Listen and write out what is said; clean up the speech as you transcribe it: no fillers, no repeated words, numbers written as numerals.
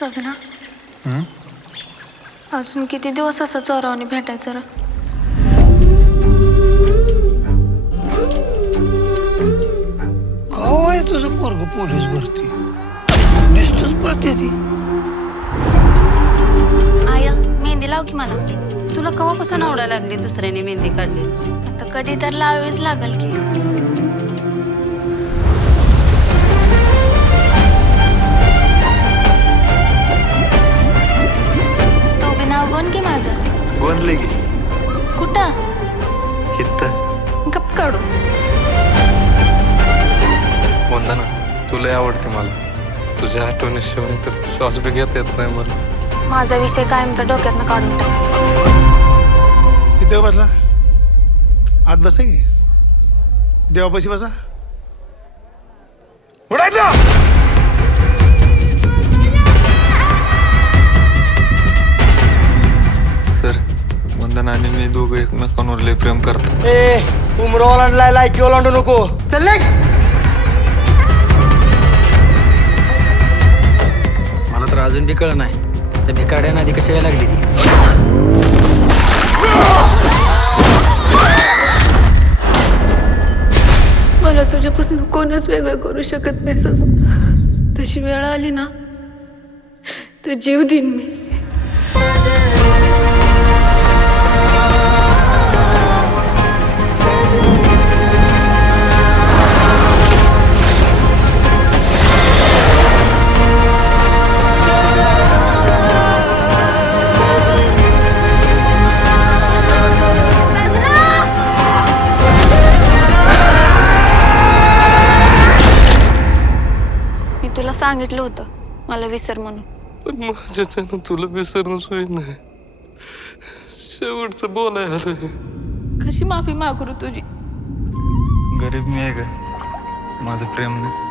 सजना अजून किती दिवस असं चोरावणी भेटायचं रे? काय तुझं पोरग पोलीस भरती दिसतच पळते ती. आया मेहंदी लाव की मला. तुला कवापासून आवडायला लागली दुसऱ्याने मेहंदी काढली? आता कधी तर लावावीच लागल की. तो बी नाव गोन की माझं. बनले की कुठं? इथं गप काढू. वंदना तुला आवडते मला. तुझ्या आठवणीशिवाय तर श्वास बी घेता येत नाही मला. माझा विषय कायमचा डोक्यातनं काढून टाक. इथे बसला आत बसा की देवापाशी बसा. उडायचं सर वंदना आणि मी दोघं एकमेकांवर लय प्रेम करतो. ए उमरो ओलांडलाय लायकी ओलांडू नको. चल निघ. मला तर अजून बी कळ नाही त्या भिकाड्यानं आधी कशी लागली ती. मला तुझ्यापासून कोणच वेगळं करू शकत नाही सजना. तशी वेळ आली ना तर जीव देईन मी. मी तुला सांगितलं होतं मला विसर म्हणून. पण माझ्याच्यानं तुला विसरणं सोय नाही. शेवटचं बोलाय आलं. कशी माफी मागू तुझी? गरीब मी आहे का माझं प्रेम नाही.